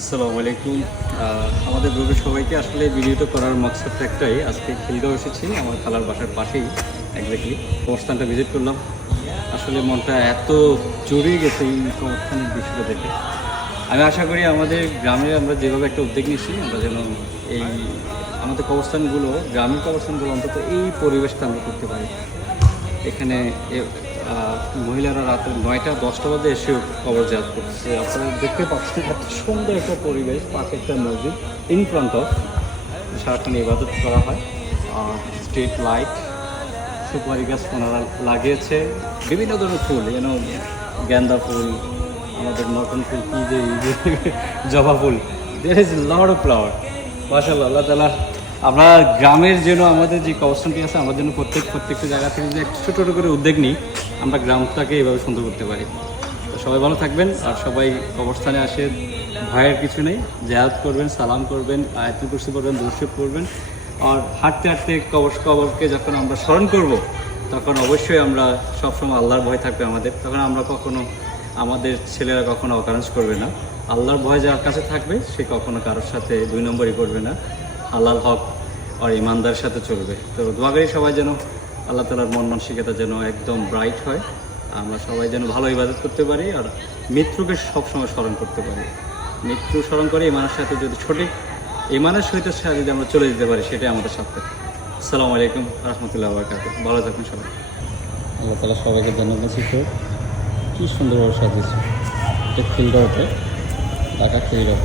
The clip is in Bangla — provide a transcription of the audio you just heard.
আসসালামু আলাইকুম। আমাদের গ্রুপের সবাইকে আসলে ভিডিওটা করার মকসদটা একটাই, আজকে খিলগাঁও এসেছি, আমার খালার বাসার পাশেই একজাক্টলি কবরস্থানটা ভিজিট করলাম। আসলে মনটা এত জড়িয়ে গেছে এই কবরস্থানের দৃশ্যটা দেখে। আমি আশা করি আমাদের গ্রামে আমরা যেভাবে একটা উদ্যোগ নিচ্ছি, আমরা যেন এই আমাদের কবরস্থানগুলো, গ্রামীণ কবরস্থানগুলো অন্তত এই পরিবেশটা আমরা করতে পারি। এখানে মহিলারা রাত 9টা-10টা বাজে এসে কবর জিয়ারত করতেছে। আপনারা দেখতে পাচ্ছেন এত সুন্দর একটা পরিবেশ, পাশে একটা মসজিদ, ইন ফ্রন্ট অফ, সারাক্ষণ ইবাদত করা হয়। স্ট্রিট লাইট, সুপারি গাছ ওনারা লাগিয়েছে, বিভিন্ন ধরনের ফুল, যেন গেন্দা ফুল, আমাদের নতুন ফুল কী যে জবা ফুল, there is lot of flower. মাশাআল্লাহ, আল্লাহ তাআলা আমরা গ্রামের যেন আমাদের যে কবরস্থানটি আছে, আমার জন্য প্রত্যেকটা জায়গা থেকে যে ছোটো ছোটো করে উদ্যোগ নিই, আমরা গ্রামটাকে এভাবে সুন্দর করতে পারি। তো সবাই ভালো থাকবেন, আর সবাই কবরস্থানে আসে, ভয়ের কিছু নেই, জিয়ারত করবেন, সালাম করবেন, আয়াতুল কুরসি পড়বেন, দুরূদ পড়বেন। আর হাঁটতে হাঁটতে কবরকে যখন আমরা স্মরণ করব, তখন অবশ্যই আমরা সবসময় আল্লাহর ভয় থাকবে আমাদের, তখন আমরা কখনো আমাদের ছেলেরা কখনো অকারেন্স করবে না। আল্লাহর ভয় যার কাছে থাকবে সে কখনো কারোর সাথে 2 নম্বরই করবে না, হালাল হক আর ইমানদারের সাথে চলবে। তো দোয়া করি সবাই যেন আল্লাহ তাআলার মন মানসিকতা যেন একদম ব্রাইট হয়, আমরা সবাই যেন ভালো ইবাদত করতে পারি, আর মৃত্যুকে সবসময় স্মরণ করতে পারি। মৃত্যু স্মরণ করে ইমানের সাথে যদি সঠিক ইমানের সহিত যদি আমরা চলে যেতে পারি, সেটাই আমাদের সাথে। আসসালামু আলাইকুম রহমতুল্লাহ বারাকাতুহু। ভালো থাকুন সবাই। আল্লাহ তাআলা সবাইকে ধন্যবাদ। কী সুন্দরভাবে সাজিয়েছে এটা খিলগাঁওতে, ঢাকা খিলগাঁও।